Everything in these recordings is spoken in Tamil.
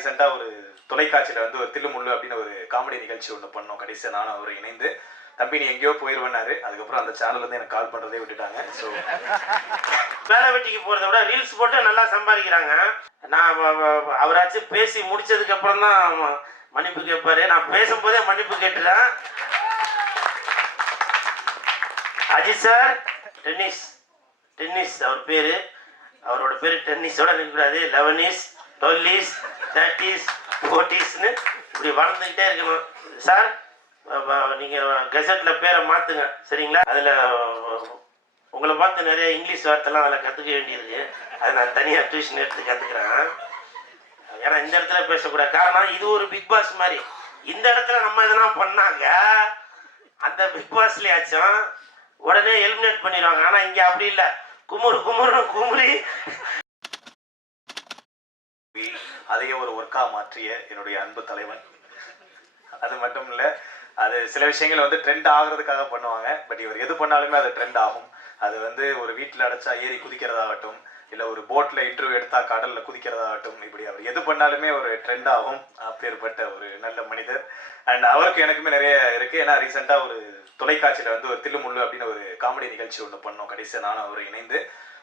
ரீசெண்டாக ஒரு தொலைக்காட்சியில் வந்து ஒரு தில்லுமுள்ளு அப்படின்னு ஒரு காமெடி நிகழ்ச்சி ஒன்று பண்ணோம். கடைசியாக நானும் அவர் இணைந்து. தம்பி நீ எங்கேயோ போயிடுவேன்னாரு அதுக்கப்புறம் அந்த சேனல் வந்து எனக்கு கால் பண்ணுறதே விட்டுட்டாங்க. ஸோ வேலை வெட்டிக்கு போகிறத விட ரீல்ஸ் போட்டு நல்லா சம்பாதிக்கிறாங்க. நான் அவராச்சும் பேசி முடிச்சதுக்கு அப்புறம் தான் மன்னிப்பு கேட்பாரு. நான் பேசும்போதே மன்னிப்பு கேட்டுறேன். Ajith sir Dennis. டென்னிஸ் அவர் பேரு. அவரோட பேரு டென்னிஸோட நிற்கக்கூடாது லெவனிஸ் டுவெல்லிஸ் தேர்ட்டிஸ் ஃபோர்ட்டிஸ்னு இப்படி வளர்ந்துக்கிட்டே இருக்கணும் சார் நீங்கள் கெசட்டில் பேரை மாத்துங்க. சரிங்களா? அதில் உங்களை பார்த்து நிறைய இங்கிலீஷ் வார்த்தைலாம் அதில் கற்றுக்க வேண்டியிருக்கு. அதை நான் தனியாக டியூஷன் எடுத்து கற்றுக்குறேன் ஏன்னா இந்த இடத்துல பேசக்கூடாது. காரணம் இது ஒரு பிக் பாஸ் மாதிரி. இந்த இடத்துல நம்ம எதனா பண்ணாங்க அந்த பிக் பாஸ்லயாச்சும் உடனே எலிமினேட் பண்ணிடுவாங்க. ஆனால் இங்கே அப்படி இல்லை. குமுறு குமுறு குமுறி அதையே ஒரு ஒர்க்காக மாற்றிய என்னுடைய அன்பு தலைவன். அது மட்டும் இல்லை அது சில விஷயங்கள் வந்து ட்ரெண்ட் ஆகுறதுக்காக பண்ணுவாங்க. பட் இவர் எது பண்ணாலுமே அது ட்ரெண்ட் ஆகும். அது வந்து ஒரு வீட்டில் அடைச்சா ஏறி குதிக்கிறதாகட்டும் இல்லை ஒரு போட்டில் இன்டர்வியூ எடுத்தால் கடலில் குதிக்கிறதாகட்டும் இப்படி அவர் எது பண்ணாலுமே ஒரு ட்ரெண்ட் ஆகும். அப்பேற்பட்ட ஒரு நல்ல மனிதர். அண்ட் அவருக்கு எனக்குமே நிறைய இருக்குது ஏன்னா ரீசெண்டாக ஒரு தொலைக்காட்சியில் வந்து ஒரு தில்லுமுள்ளு அப்படின்னு ஒரு காமெடி நிகழ்ச்சி ஒன்று பண்ணோம். கடைசியாக நானும் அவர் இணைந்து.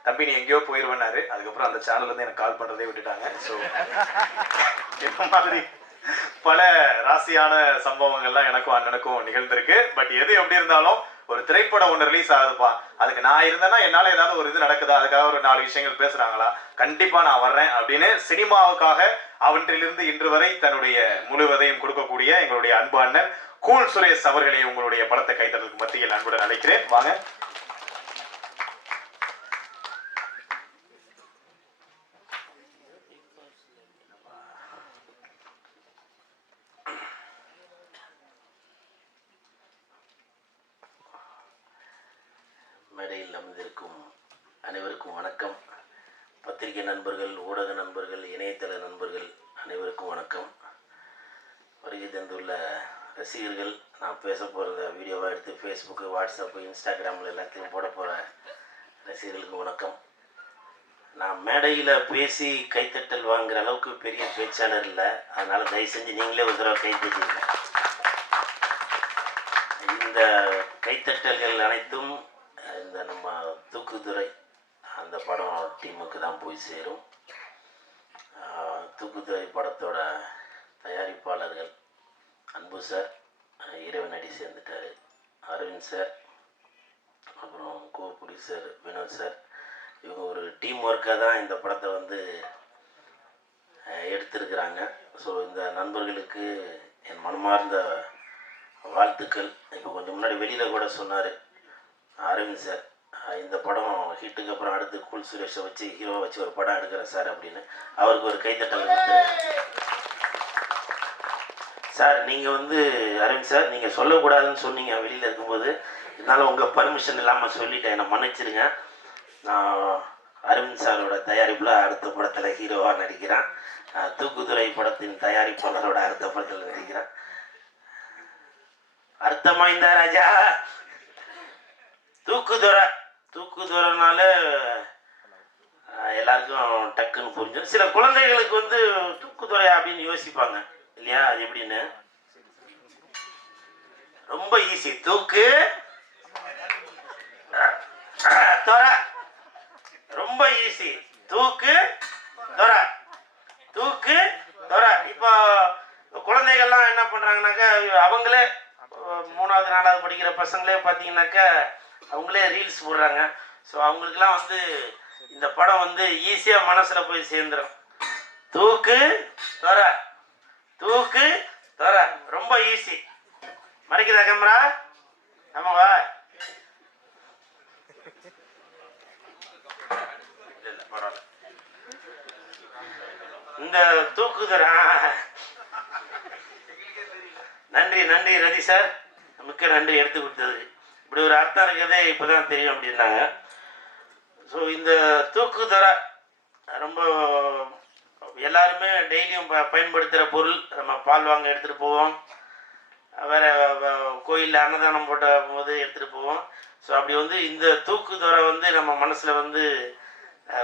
தம்பி நீ எங்கேயோ போயிடுவேன்னாரு அதுக்கப்புறம் அந்த சேனல் வந்து எனக்கு கால் பண்ணுறதே விட்டுட்டாங்க. ஸோ இந்த மாதிரி பல ராசியான சம்பவங்கள்லாம் எனக்கும் அண்ணனுக்கும் நிகழ்ந்திருக்கு. பட் எது எப்படி இருந்தாலும் ஒரு திரைப்படம் ஒன்று ரிலீஸ் ஆகுதுப்பா. அதுக்கு நான் இருந்தேன்னா என்னால் ஏதாவது ஒரு இது நடக்குதா? அதுக்காக ஒரு நாலு விஷயங்கள் பேசுகிறாங்களா கண்டிப்பாக நான் வர்றேன் அப்படின்னு சினிமாவுக்காக அவற்றிலிருந்து இன்று வரை தன்னுடைய முழுவதையும் கொடுக்கக்கூடிய எங்களுடைய அன்பு அண்ணன் கூல் சுரேஷ் அவர்களை உங்களுடைய படத்தை கைத்தறதுக்கு மத்தியில் அன்புடன் அழைக்கிறேன். வாங்க. மேடையில் அமர்ந்திருக்கும் அனைவருக்கும் வணக்கம். பத்திரிகை நண்பர்கள் ஊடக நண்பர்கள் இணையதள நண்பர்கள் அனைவருக்கும் வணக்கம். வருகை தந்துள்ள ரசிகர்கள் நான் பேச போகிறத வீடியோவாக எடுத்து ஃபேஸ்புக்கு வாட்ஸ்அப்பு இன்ஸ்டாகிராமில் எல்லாத்தையும் போட போகிற ரசிகர்களுக்கு வணக்கம். நான் மேடையில் பேசி கைத்தட்டல் வாங்குற அளவுக்கு பெரிய பேச்சாளர் இல்லை. அதனால் தயவு செஞ்சு நீங்களே ஒரு தடவை கைத்தட்டுங்க இந்த கைத்தட்டல்கள் அனைத்தும் இந்த நம்ம தூக்குதுறை அந்த படம் டீமுக்கு தான் போய் சேரும். தூக்குதுறை படத்தோட தயாரிப்பாளர்கள் அன்பு சார் இறைவனடி சேர்ந்துட்டாரு. அரவிந்த் சார் அப்புறம் கோப்புடி சார் வினோத் சார் இவங்க ஒரு டீம் ஒர்க்காக தான் இந்த படத்தை வந்து எடுத்திருக்கிறாங்க. ஸோ இந்த நண்பர்களுக்கு என் மனமார்ந்த வாழ்த்துக்கள். இப்போ கொஞ்சம் முன்னாடி வெளியில் கூட சொன்னார் அரவிந்த் சார் இந்த படம் ஹிட்டுக்கு அப்புறம் அடுத்து கூல் சுரேஷை வச்சு ஹீரோவை வச்சு ஒரு படம் எடுக்கிறேன் சார் அப்படின்னு அவருக்கு ஒரு கைத்தட்டல் சார் நீங்கள் வந்து அரவிந்த் சார் நீங்கள் சொல்லக்கூடாதுன்னு சொன்னீங்க. வெளியில் இருக்கும்போது இருந்தாலும் உங்கள் பர்மிஷன் இல்லாமல் சொல்லிட்டேன். என்னை மன்னிச்சிருங்க. நான் அரவிந்த் சாரோட தயாரிப்பில் அடுத்த படத்தில் ஹீரோவாக நடிக்கிறேன். தூக்குதுறை படத்தின் தயாரிப்பாளரோட அடுத்த படத்தில் நடிக்கிறேன். அர்த்தமாய்ந்தா ராஜா தூக்குதுறை தூக்குதுறைனால அஹ், எல்லாருக்கும் டக்குன்னு புரிஞ்சு சில குழந்தைகளுக்கு வந்து தூக்குதுறை அப்படின்னு யோசிப்பாங்க. இல்லையா? அது எப்படின்னு? ரொம்ப ஈஸி தூக்கு துறை ரொம்ப ஈஸி தூக்கு துறை தூக்கு துறை இப்போ குழந்தைகள்லாம் என்ன பண்ணுறாங்கனாக்கா அவங்களே மூணாவது நாலாவது படிக்கிற பசங்களே பார்த்தீங்கன்னாக்கா அவங்களே ரீல்ஸ் போடுறாங்க. ஸோ அவங்களுக்குலாம் வந்து இந்த படம் வந்து ஈஸியாக மனசில் போய் சேர்ந்துடும் தூக்கு தொர. தூக்கு தொர. ரொம்ப ஈஸி மறைக்குதா கேமரா ஆமாவா இந்த தூக்கு பரவாயில்ல. இந்த நன்றி நன்றி ரதி சார். மிக்க நன்றி எடுத்து கொடுத்தது இப்படி ஒரு அர்த்தம் இருக்கிறதே இப்போதான் தெரியும் அப்படின்னாங்க ஸோ இந்த தூக்குதுறை ரொம்ப எல்லாருமே டெய்லியும் ப பயன்படுத்துகிற பொருள். நம்ம பால் வாங்க எடுத்துகிட்டு போவோம். வேறு கோயிலில் அன்னதானம் போட்ட போது எடுத்துகிட்டு போவோம். ஸோ அப்படி வந்து இந்த தூக்குதுறை வந்து நம்ம மனசில் வந்து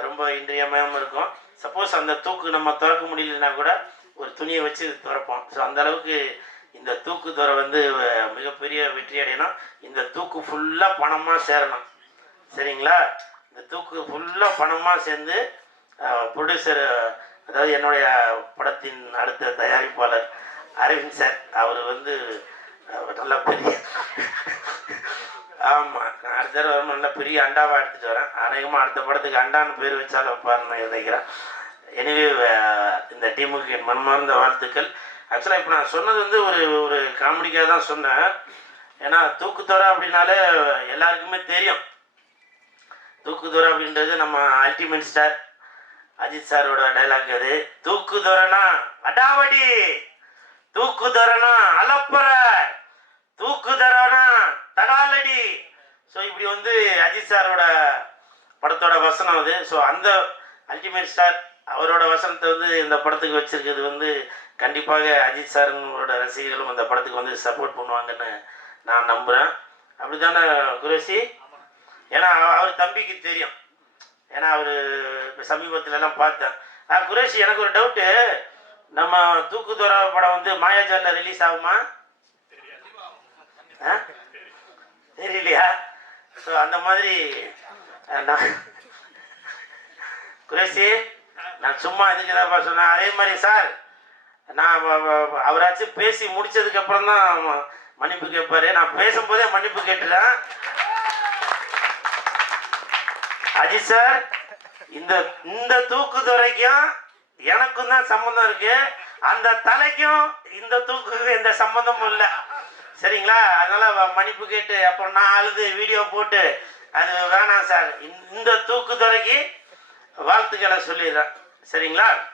ரொம்ப இன்றியமையாமல் இருக்கும். சப்போஸ் அந்த தூக்கு நம்ம திறக்க முடியலன்னா கூட ஒரு துணியை வச்சு திறப்போம். ஸோ அந்த அளவுக்கு இந்த தூக்கு துறை வந்து மிகப்பெரிய வெற்றி அடையணும். இந்த தூக்கு ஃபுல்லாக பணமாக சேரணும். சரிங்களா? இந்த தூக்கு ஃபுல்லாக பணமாக சேர்ந்து ப்ரொடியூசர் அதாவது என்னுடைய படத்தின் அடுத்த தயாரிப்பாளர் அரவிந்த் சார் அவர் வந்து நல்லா நல்ல பெரிய ஆமாம் நான் அடுத்த தடவை வரும்போது நல்ல பெரிய அண்டாவாக எடுத்துகிட்டு வரேன். அநேகமாக அடுத்த படத்துக்கு அண்டான்னு பேர் வச்சாலும் பாருன்னு நினைக்கிறேன். எனவே இந்த டீமுக்கு என் வாழ்த்துக்கள். ஆக்சுவலாக இப்போ நான் சொன்னது வந்து ஒரு ஒரு காமெடிக்காக தான் சொன்னேன். ஏன்னா தூக்குத்தோரை அப்படின்னாலே எல்லாருக்குமே தெரியும். தூக்குதுறை அப்படின்றது நம்ம அல்டிமேட் ஸ்டார் அஜித் சாரோட டைலாக் அது. தூக்குதுறைனா அடாவடி! தூக்குதுறைனா அலப்பற! தரனா தடாலடி! ஸோ இப்படி வந்து அஜித் சாரோட படத்தோட வசனம் அது. ஸோ அந்த அல்டிமேட் ஸ்டார் அவரோட வசனத்தை வந்து இந்த படத்துக்கு வச்சிருக்கிறது வந்து கண்டிப்பாக அஜித் சாருங்களோட ரசிகர்களும் அந்த படத்துக்கு வந்து சப்போர்ட் பண்ணுவாங்கன்னு நான் நம்புகிறேன் அப்படி தானே குரேஷி? ஏன்னா அவர் தம்பிக்கு தெரியும். ஏன்னா அவர் இப்போ சமீபத்துலலாம் பார்த்தேன். ஆ குரேஷ் எனக்கு ஒரு டவுட்டு நம்ம தூக்குதுறை படம் வந்து மாயாஜாலில் ரிலீஸ் ஆகுமா? தெரியலையா? ஸோ அந்த மாதிரி நான் குரேஷி நான் சும்மா இதுக்கு தான் சொன்னேன் அதே மாதிரி சார் நான் அவராச்சும் பேசி முடிச்சதுக்கு அப்புறம் தான் மன்னிப்பு கேட்பாரு. நான் பேசும்போதே மன்னிப்பு கேட்டுறேன். அஜித் சார் இந்த இந்த தூக்குதுறைக்கும் எனக்கும் தான் சம்மந்தம் இருக்கு. அந்த தலைக்கும் இந்த தூக்குக்கு எந்த சம்மந்தமும் இல்லை. சரிங்களா? அதனால மன்னிப்பு கேட்டு அப்புறம் நான் அழுது வீடியோ போட்டு அது வேணாம் சார். இந்த- இந்த தூக்குதுறைக்கு வாழ்த்துக்களை சொல்லிடுறேன். சரிங்களா?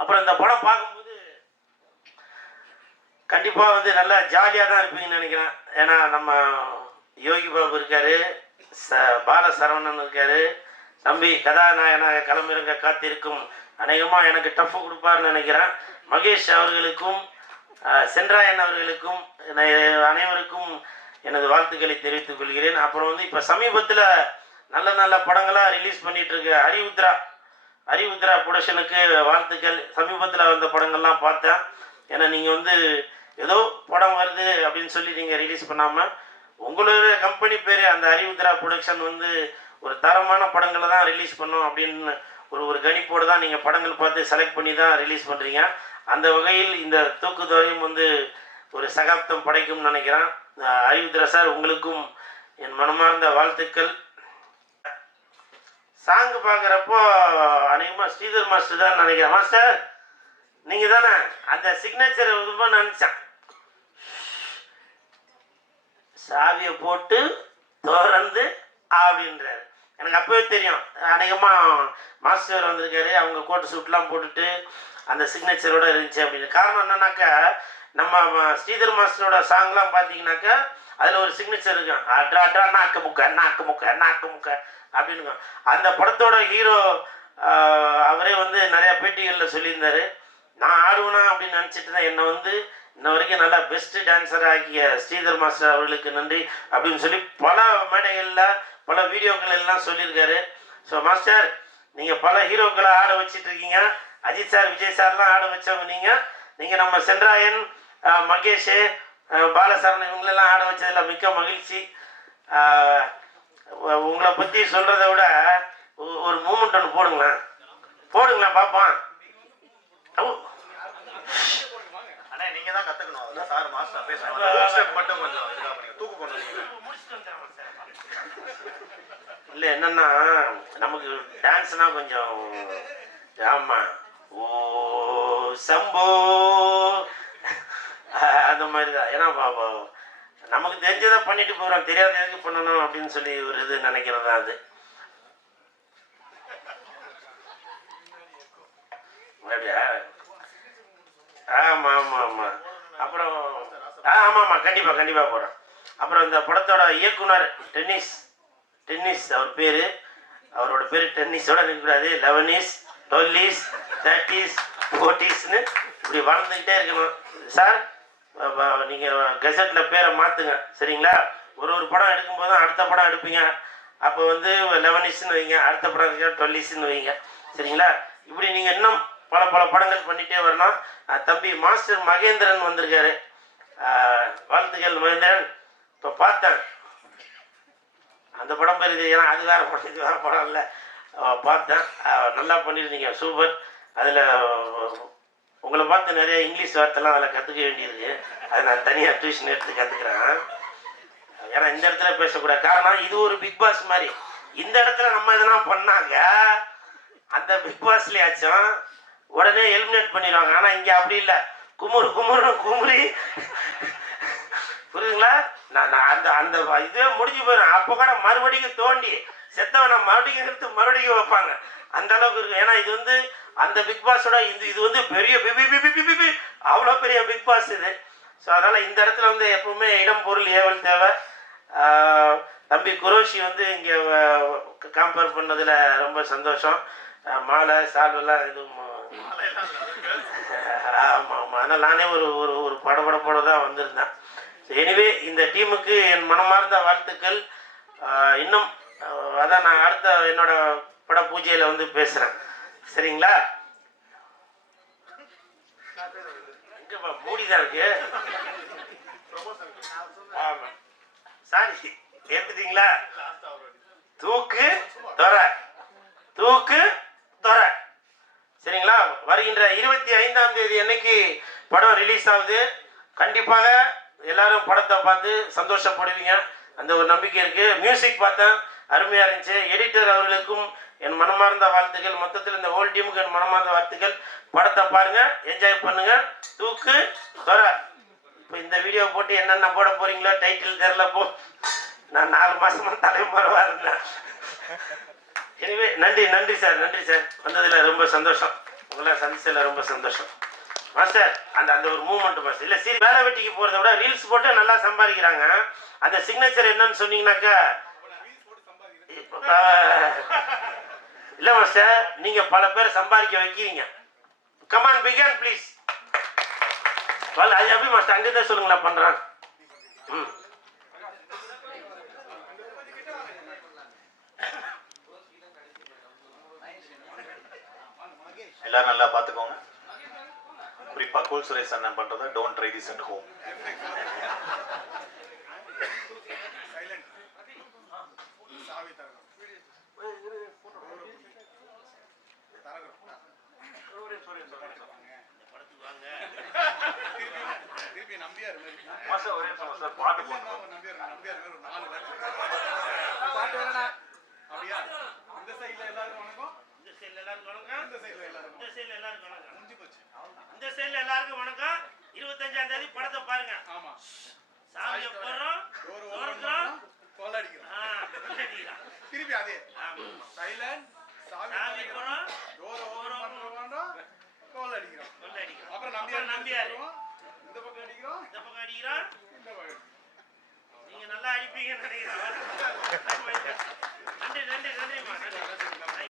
அப்புறம் இந்த படம் பார்க்கும்போது கண்டிப்பாக வந்து நல்லா ஜாலியாக தான் இருப்பீங்கன்னு நினைக்கிறேன். ஏன்னா நம்ம யோகி பாபு இருக்காரு ச பால சரவணன் இருக்காரு தம்பி கதாநாயகனாக களமிறங்க காத்திருக்கும் அநேகமாக எனக்கு டஃப் கொடுப்பாருன்னு நினைக்கிறேன். மகேஷ் அவர்களுக்கும் சென்றாயன் அவர்களுக்கும் என- அனைவருக்கும் எனது வாழ்த்துக்களை தெரிவித்துக் கொள்கிறேன். அப்புறம் வந்து இப்போ சமீபத்தில் நல்ல நல்ல படங்களாக ரிலீஸ் பண்ணிட்டு இருக்க ஹரிவுத்ரா அறிவுத்ரா ப்ரொடக்ஷனுக்கு வாழ்த்துக்கள். சமீபத்தில் வந்த படங்கள்லாம் பார்த்தேன். ஏன்னா நீங்கள் வந்து ஏதோ படம் வருது அப்படின்னு சொல்லி நீங்கள் ரிலீஸ் பண்ணாமல் உங்களுடைய கம்பெனி பேர் அந்த அறிவுத்ரா ப்ரொடக்ஷன் வந்து ஒரு தரமான படங்களை தான் ரிலீஸ் பண்ணோம் அப்படின்னு ஒரு ஒரு கணிப்போடு தான் நீங்கள் படங்கள் பார்த்து செலக்ட் பண்ணி தான் ரிலீஸ் பண்ணுறீங்க அந்த வகையில் இந்த தூக்குதுறையும் வந்து ஒரு சகாப்தம் படைக்கும்னு நினைக்கிறேன். அறிவுத்ரா சார் உங்களுக்கும் என் மனமார்ந்த வாழ்த்துக்கள். சாங் பார்க்குறப்போ அநேகமாக ஸ்ரீதர் மாஸ்டர் தான் நினைக்கிறேன். மாஸ்டர் நீங்கள் தானே? அந்த சிக்னேச்சர் ரொம்ப நினச்சேன். சாவியை போட்டு திறந்து அப்படின்றாரு எனக்கு அப்போவே தெரியும். அநேகமாக மாஸ்டர் வந்திருக்காரு. அவங்க கோட் சூட்லாம் போட்டுட்டு அந்த சிக்னேச்சரோட இருந்துச்சு அப்படின்னு. காரணம் என்னன்னாக்கா நம்ம ஸ்ரீதர் மாஸ்டரோட சாங்லாம் பார்த்தீங்கன்னாக்கா அதில் ஒரு சிக்னேச்சர் இருக்கும் அட்ரா அட்ரா நாக்கு முக்க நாக்கு முக்க நாக்கு முக்க அப்படின்னு. அந்த படத்தோட ஹீரோ அவரே வந்து நிறையா பேட்டிகளில் சொல்லியிருந்தார். நான் ஆடுவேனா அப்படின்னு நினச்சிட்டு தான் என்னை வந்து இன்ன வரைக்கும் நல்லா பெஸ்ட்டு டான்ஸர் ஆக்கிய ஸ்ரீதர் மாஸ்டர் அவர்களுக்கு நன்றி அப்படின்னு சொல்லி பல மேடைகளில் பல வீடியோக்கள் எல்லாம் சொல்லியிருக்காரு. ஸோ மாஸ்டர் நீங்கள் பல ஹீரோக்களை ஆட வச்சிட்டு இருக்கீங்க அஜித் சார் விஜய் சார்லாம் ஆட வச்சவங்க நீங்கள் நீங்கள் நம்ம சென்றாயன் மகேஷ் அஹ், இவங்களெல்லாம் ஆட வச்சதில் மிக்க மகிழ்ச்சி. உங்களை பற்றி சொல்கிறத விட ஒரு மூமெண்ட் ஒன்று போடுங்களேன். போடுங்களேன் பார்ப்போம். அண்ணா நீங்க தான் கத்துக்கணும். அதான் சார் மாஸ்டர் ஸ்டெப் மட்டும் கொஞ்சம் இதுக்காக தூக்கு கொண்டு இல்லை என்னன்னா நமக்கு டான்ஸ்னா கொஞ்சம் ஆமாம் ஓ சம்போ. அந்த மாதிரி தான் ஏன்னா நமக்கு தெரிஞ்சதை பண்ணிட்டு போகிறோம் தெரியாத எதுக்கு பண்ணணும் அப்படின்னு சொல்லி ஒரு இது நினைக்கிறது தான் அது? அப்படியா? ஆமாம் ஆமாம் ஆமாம் அப்புறம் ஆ ஆமாம் ஆமாம் கண்டிப்பாக கண்டிப்பாக போகிறோம் அப்புறம் இந்த படத்தோட இயக்குனர் டென்னிஸ் டென்னிஸ் அவர் பேர். அவரோட பேர் டென்னிஸோட இருக்கக்கூடாது. லெவனிஸ் டுவெல்லிஸ் தேர்ட்டிஸ் ஃபோர்ட்டிஸ்னு இப்படி வளர்ந்துக்கிட்டே இருக்கணும். சார் நீங்கள் கெசட்டில் பேரை மாற்றுங்க சரிங்களா? ஒரு ஒரு படம் எடுக்கும்போது அடுத்த படம் எடுப்பீங்க. அப்போ வந்து லெவனிஸ்னு வைங்க அடுத்த படம் டுவெல்லிஸ்னு வைங்க சரிங்களா? இப்படி நீங்கள் இன்னும் பல பல படங்கள் பண்ணிகிட்டே வரணும். தம்பி மாஸ்டர் மகேந்திரன் வந்திருக்காரு. வாழ்த்துக்கள் மகேந்திரன். இப்போ பார்த்தேன். அந்த படம் பேர் இது ஏன்னா அது வேறு படம் இது வேறு படம் இல்லை. பார்த்தேன். நல்லா பண்ணியிருந்தீங்க சூப்பர். அதில் உங்களை பார்த்து நிறைய இங்கிலீஷ் வார்த்தைலாம் அதில் கற்றுக்க வேண்டியிருக்கு. அதை நான் தனியாக டியூஷன் எடுத்து கற்றுக்குறேன். ஏன்னா இந்த இடத்துல பேசக்கூடாது. காரணம் இது ஒரு பிக் பாஸ் மாதிரி. இந்த இடத்துல நம்ம இதெல்லாம் பண்ணாங்க அந்த பிக் பாஸ்லயாச்சும் உடனே எலிமினேட் பண்ணிடுவாங்க. ஆனால் இங்கே அப்படி இல்லை. குமுறு குமுறு குமுறி. புரியுதுங்களா? நான் நான் அந்த அந்த இதுவே முடிஞ்சு போயிடும். அப்போ கூட மறுபடியும் தோண்டி செத்தவனை மறுபடியும் எடுத்து மறுபடியும் வைப்பாங்க. அந்த அளவுக்கு இருக்கு. ஏன்னா இது வந்து அந்த பிக் பாஸோட இது இது வந்து பெரிய அவ்வளோ பெரிய பிக் பாஸ் இது. ஸோ அதனால் இந்த இடத்துல வந்து எப்பவுமே இடம் பொருள் ஏவல் தேவை. தம்பி குரோஷி வந்து இங்கே கம்பேர் பண்ணதில் ரொம்ப சந்தோஷம். மாலை சால்வெல்லாம் எதுவும் ஆமாம் ஆமாம் ஆனால் நானே ஒரு ஒரு ஒரு படபடப்போட தான் வந்திருந்தேன். எனிவே இந்த டீமுக்கு என் மனமார்ந்த வாழ்த்துக்கள். இன்னும் அதான் நான் அடுத்த என்னோட பட பூஜையில் வந்து பேசுகிறேன் சரிங்களா? மூடிதான் இருக்கு. ஆமாம் சாரி ஏத்துட்டீங்களா? தூக்கு தொர. தூக்கு தொர. சரிங்களா? வருகின்ற இருபத்தி ஐந்தாம் தேதி அன்னைக்கு படம் ரிலீஸ் ஆகுது. கண்டிப்பாக எல்லாரும் படத்தை பார்த்து சந்தோஷப்படுவீங்க. அந்த ஒரு நம்பிக்கை இருக்கு. மியூசிக் பார்த்தேன். அருமையா இருந்துச்சு. எடிட்டர் அவர்களுக்கும் என் மனமார்ந்த வாழ்த்துக்கள். மொத்தத்தில் இந்த ஹோல் டீமுக்கு என் மனமார்ந்த வாழ்த்துக்கள். படத்தை பாருங்க என்ஜாய் பண்ணுங்க. தூக்கு தொர இப்போ இந்த வீடியோ போட்டு என்னென்ன போட போறீங்களோ டைட்டில் தெரில போ. நான் நாலு மாசமா தலைமுறைவா இருந்தேன் எனவே நன்றி நன்றி சார் நன்றி சார் வந்ததில் ரொம்ப சந்தோஷம். உங்களை சந்திச்சதில் ரொம்ப சந்தோஷம். மாஸ்டர் அந்த அந்த ஒரு மூமெண்ட் மாஸ்டர் இல்லை சரி வேலை வெட்டிக்கு போகிறத விட ரீல்ஸ் போட்டு நல்லா சம்பாதிக்கிறாங்க. அந்த சிக்னேச்சர் என்னன்னு சொன்னீங்கன்னாக்கா இல்லை மாஸ்டர் நீங்கள் பல பேர் சம்பாதிக்க வைக்கிறீங்க. கமான் பிகன் ப்ளீஸ் வல்ல அது எப்படி மாஸ்டர் அங்கே தான் சொல்லுங்க பண்ணுறாங்க ம். எல்லாரும் நல்லா பார்த்துக்கோங்க. குறிப்பாக கூல் சுரேஷ் அண்ணன் பண்ணுறது don't try this at home திருப்பி நம்பியார் மாதிரி பாட்டு நம்பியார் நம்பியார் மாதிரி ஒரு அப்படியா இந்த சைடுல எல்லாருக்கும் வணக்கம் இந்த சைடுல எல்லாருக்கும் வணக்கம் இந்த சைடுல எல்லாரும் இந்த சைடுல எல்லாருக்கும் வணக்கம் முடிஞ்சு போச்சு இந்த சைடுல எல்லாருக்கும் வணக்கம் இருபத்தஞ்சாம் தேதி படத்தை பாருங்க ஆமா சாமியை போடுறோம் டோர் திறக்கிறோம். ஓபன் கோல் அடிக்கிறோம் திருப்பி அதே ஆமா. சைலண்ட் சாவி சாமி திறக்கிறோம். போடுறோம் டோர் ஓபன் பண்றோம் கோல் அடிக்கிறோம் கொண்டாடிக்கலாம். அப்புறம் அப்புறம் நம்பியார் நம்பியார் வருவோம். இந்த பக்கம் அடிக்கிறோம் இந்த பக்கம் அடிக்கிறோம் இந்த பக்கம் நீங்க நல்லா அடிப்பீங்கன்னு நினைக்கிறேன். நன்றி நன்றி நன்றிம்மா. நன்றி.